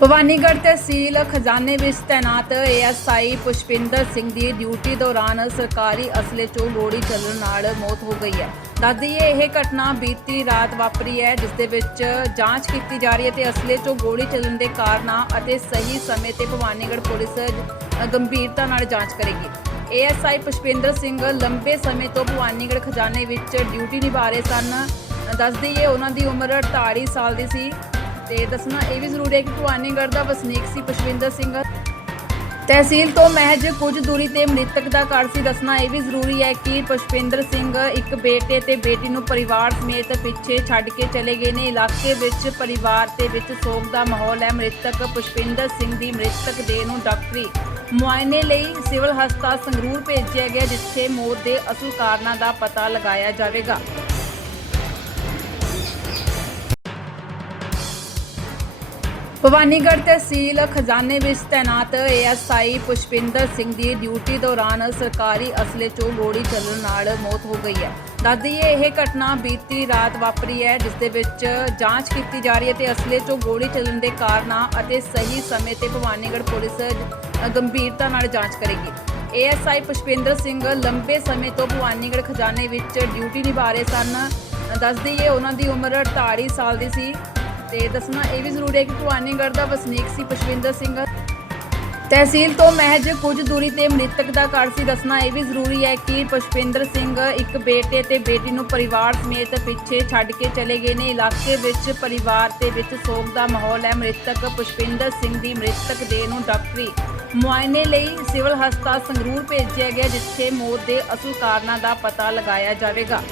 ਭਵਾਨੀਗੜ੍ਹ ਤਹਿਸੀਲ ਖਜ਼ਾਨੇ ਵਿੱਚ ਤੈਨਾਤ ਏਐਸਆਈ ਪੁਸ਼ਪਿੰਦਰ ਸਿੰਘ ਦੀ ਡਿਊਟੀ ਦੌਰਾਨ ਸਰਕਾਰੀ ਅਸਲੇ 'ਚੋਂ ਗੋਲੀ ਚੱਲਣ ਨਾਲ ਮੌਤ ਹੋ ਗਈ ਹੈ। ਦੱਸ ਦਈਏ ਇਹ ਘਟਨਾ ਬੀਤੀ ਰਾਤ ਵਾਪਰੀ ਹੈ, ਜਿਸ ਦੇ ਵਿੱਚ ਜਾਂਚ ਕੀਤੀ ਜਾ ਰਹੀ ਹੈ ਤੇ ਅਸਲੇ 'ਚੋਂ ਗੋਲੀ ਚੱਲਣ ਦੇ ਕਾਰਨਾਂ ਅਤੇ ਸਹੀ ਸਮੇਂ ਤੇ ਭਵਾਨੀਗੜ੍ਹ ਪੁਲਿਸ ਗੰਭੀਰਤਾ ਨਾਲ ਜਾਂਚ ਕਰੇਗੀ। ਏਐਸਆਈ ਪੁਸ਼ਪਿੰਦਰ ਸਿੰਘ ਲੰਬੇ ਸਮੇਂ ਤੋਂ ਭਵਾਨੀਗੜ੍ਹ ਖਜ਼ਾਨੇ ਵਿੱਚ ਡਿਊਟੀ ਨਿਭਾ ਰਹੇ ਸਨ। ਦੱਸ ਦਈਏ ਉਹਨਾਂ ਦੀ ਉਮਰ 48 ਸਾਲ ਦੀ ਸੀ। ਤੇ ਦੱਸਣਾ ਇਹ ਵੀ ਜ਼ਰੂਰੀ ਹੈ ਕਿ ਭਵਾਨੀਗੜ੍ਹ ਦਾ ਵਸਨੀਕ ਸੀ ਪੁਸ਼ਪਿੰਦਰ ਸਿੰਘ। ਤਹਿਸੀਲ ਤੋਂ ਮਹਿਜ ਕੁਝ ਦੂਰੀ ਤੇ ਮ੍ਰਿਤਕ ਦਾ ਘਰ ਸੀ। ਦੱਸਣਾ ਇਹ ਵੀ ਜ਼ਰੂਰੀ ਹੈ ਕਿ ਪੁਸ਼ਪਿੰਦਰ ਸਿੰਘ ਇੱਕ ਬੇਟੇ ਤੇ ਬੇਟੀ ਨੂੰ ਪਰਿਵਾਰ ਸਮੇਤ ਪਿੱਛੇ ਛੱਡ ਕੇ ਚਲੇ ਗਏ ਨੇ। ਇਲਾਕੇ ਵਿੱਚ ਪਰਿਵਾਰ ਦੇ ਵਿੱਚ ਸੋਗ ਦਾ ਮਾਹੌਲ ਹੈ। ਮ੍ਰਿਤਕ ਪੁਸ਼ਪਿੰਦਰ ਸਿੰਘ ਦੀ ਮ੍ਰਿਤਕ ਦੇਹ ਨੂੰ ਡਾਕਟਰੀ ਮੁਆਇਨੇ ਲਈ ਸਿਵਲ ਹਸਪਤਾਲ ਸੰਗਰੂਰ ਭੇਜਿਆ ਗਿਆ, ਜਿੱਥੇ ਮੌਤ ਦੇ ਅਸਲ ਕਾਰਨਾਂ ਦਾ ਪਤਾ ਲਗਾਇਆ ਜਾਵੇਗਾ। ਭਵਾਨੀਗੜ੍ਹ ਤਹਿਸੀਲ ਖਜ਼ਾਨੇ ਵਿੱਚ ਤੈਨਾਤ ਏਐਸਆਈ ਪੁਸ਼ਪਿੰਦਰ ਸਿੰਘ ਦੀ ਡਿਊਟੀ ਦੌਰਾਨ ਸਰਕਾਰੀ ਅਸਲੇ 'ਚੋਂ ਗੋਲੀ ਚੱਲਣ ਨਾਲ ਮੌਤ ਹੋ ਗਈ ਹੈ। ਦੱਸ ਦਈਏ, ਇਹ ਘਟਨਾ ਬੀਤੀ ਰਾਤ ਵਾਪਰੀ ਹੈ, ਜਿਸ ਦੇ ਵਿੱਚ ਜਾਂਚ ਕੀਤੀ ਜਾ ਰਹੀ ਹੈ ਤੇ ਅਸਲੇ 'ਚੋਂ ਗੋਲੀ ਚੱਲਣ ਦੇ ਕਾਰਨਾਂ ਅਤੇ ਸਹੀ ਸਮੇਂ ਤੇ ਭਵਾਨੀਗੜ੍ਹ ਪੁਲਿਸ ਗੰਭੀਰਤਾ ਨਾਲ ਜਾਂਚ ਕਰੇਗੀ। ਏਐਸਆਈ ਪੁਸ਼ਪਿੰਦਰ ਸਿੰਘ ਲੰਬੇ ਸਮੇਂ ਤੋਂ ਭਵਾਨੀਗੜ੍ਹ ਖਜ਼ਾਨੇ ਵਿੱਚ ਡਿਊਟੀ ਨਿਭਾ ਰਹੇ ਸਨ। ਦੱਸ ਦਈਏ, ਉਹਨਾਂ ਦੀ ਉਮਰ 48 ਸਾਲ ਦੀ ਸੀ। ਤੇ ਦੱਸਣਾ ਇਹ ਵੀ ਜ਼ਰੂਰੀ ਹੈ ਕਿ ਭਵਾਨੀਗੜ੍ਹ ਦਾ ਵਸਨੀਕ ਸੀ ਪੁਸ਼ਪਿੰਦਰ ਸਿੰਘ। ਤਹਿਸੀਲ ਤੋਂ ਮਹਿਜ ਕੁਝ ਦੂਰੀ ਤੇ ਮ੍ਰਿਤਕ ਦਾ ਘਰ ਸੀ। ਦੱਸਣਾ ਇਹ ਵੀ ਜ਼ਰੂਰੀ ਹੈ ਕਿ ਪੁਸ਼ਪਿੰਦਰ ਸਿੰਘ ਇੱਕ ਬੇਟੇ ਤੇ ਬੇਟੀ ਨੂੰ ਪਰਿਵਾਰ ਸਮੇਤ ਪਿੱਛੇ ਛੱਡ ਕੇ ਚਲੇ ਗਏ ਨੇ। ਇਲਾਕੇ ਵਿੱਚ ਪਰਿਵਾਰ ਦੇ ਵਿੱਚ ਸੋਗ ਦਾ ਮਾਹੌਲ ਹੈ। ਮ੍ਰਿਤਕ ਪੁਸ਼ਪਿੰਦਰ ਸਿੰਘ ਦੀ ਮ੍ਰਿਤਕ ਦੇਹ ਨੂੰ ਡਾਕਟਰੀ ਮੁਆਇਨੇ ਲਈ ਸਿਵਲ ਹਸਪਤਾਲ ਸੰਗਰੂਰ ਭੇਜਿਆ ਗਿਆ, ਜਿੱਥੇ ਮੌਤ ਦੇ ਅਸਲ ਕਾਰਨਾਂ ਦਾ ਪਤਾ ਲਗਾਇਆ ਜਾਵੇਗਾ।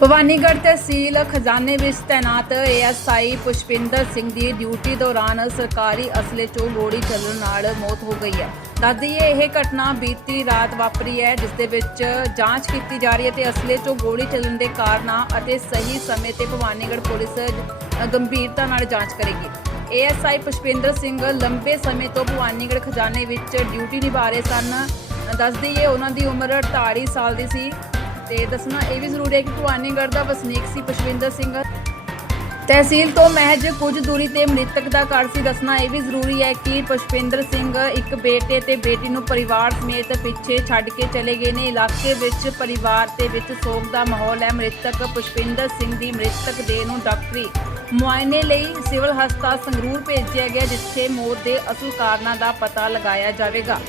ਭਵਾਨੀਗੜ੍ਹ ਤਹਿਸੀਲ ਖਜ਼ਾਨੇ ਵਿੱਚ ਤੈਨਾਤ ਏਐਸਆਈ ਪੁਸ਼ਪਿੰਦਰ ਸਿੰਘ ਦੀ ਡਿਊਟੀ ਦੌਰਾਨ ਸਰਕਾਰੀ ਅਸਲੇ 'ਚੋਂ ਗੋਲੀ ਚੱਲਣ ਨਾਲ ਮੌਤ ਹੋ ਗਈ ਹੈ। ਦੱਸ ਦਈਏ ਇਹ ਘਟਨਾ ਬੀਤੀ ਰਾਤ ਵਾਪਰੀ ਹੈ, ਜਿਸ ਦੇ ਵਿੱਚ ਜਾਂਚ ਕੀਤੀ ਜਾ ਰਹੀ ਹੈ ਤੇ ਅਸਲੇ 'ਚੋਂ ਗੋਲੀ ਚੱਲਣ ਦੇ ਕਾਰਨਾਂ ਅਤੇ ਸਹੀ ਸਮੇਂ ਤੇ ਭਵਾਨੀਗੜ੍ਹ ਪੁਲਿਸ ਗੰਭੀਰਤਾ ਨਾਲ ਜਾਂਚ ਕਰੇਗੀ। ਏਐਸਆਈ ਪੁਸ਼ਪਿੰਦਰ ਸਿੰਘ ਲੰਬੇ ਸਮੇਂ ਤੋਂ ਭਵਾਨੀਗੜ੍ਹ ਖਜ਼ਾਨੇ ਵਿੱਚ ਡਿਊਟੀ ਨਿਭਾ ਰਹੇ ਸਨ। ਦੱਸ ਦਈਏ ਉਹਨਾਂ ਦੀ ਉਮਰ 48 ਸਾਲ ਦੀ ਸੀ। ਤੇ ਦੱਸਣਾ ਇਹ ਵੀ ਜ਼ਰੂਰੀ ਹੈ ਕਿ ਭਵਾਨੀਗੜ੍ਹ ਦਾ ਵਸਨੀਕ ਸੀ ਪੁਸ਼ਪਿੰਦਰ ਸਿੰਘ। ਤਹਿਸੀਲ ਤੋਂ ਮਹਿਜ ਕੁਝ ਦੂਰੀ ਤੇ ਮ੍ਰਿਤਕ ਦਾ ਘਰ ਸੀ। ਦੱਸਣਾ ਇਹ ਵੀ ਜ਼ਰੂਰੀ ਹੈ ਕਿ ਪੁਸ਼ਪਿੰਦਰ ਸਿੰਘ ਇੱਕ ਬੇਟੇ ਤੇ ਬੇਟੀ ਨੂੰ ਪਰਿਵਾਰ ਸਮੇਤ ਪਿੱਛੇ ਛੱਡ ਕੇ ਚਲੇ ਗਏ ਨੇ। ਇਲਾਕੇ ਵਿੱਚ ਪਰਿਵਾਰ ਦੇ ਵਿੱਚ ਸੋਗ ਦਾ ਮਾਹੌਲ ਹੈ। ਮ੍ਰਿਤਕ ਪੁਸ਼ਪਿੰਦਰ ਸਿੰਘ ਦੀ ਮ੍ਰਿਤਕ ਦੇਹ ਨੂੰ ਡਾਕਟਰੀ ਮੁਆਇਨੇ ਲਈ ਸਿਵਲ ਹਸਪਤਾਲ ਸੰਗਰੂਰ ਭੇਜਿਆ ਗਿਆ, ਜਿੱਥੇ ਮੌਤ ਦੇ ਅਸਲ ਕਾਰਨਾਂ ਦਾ ਪਤਾ ਲਗਾਇਆ ਜਾਵੇਗਾ।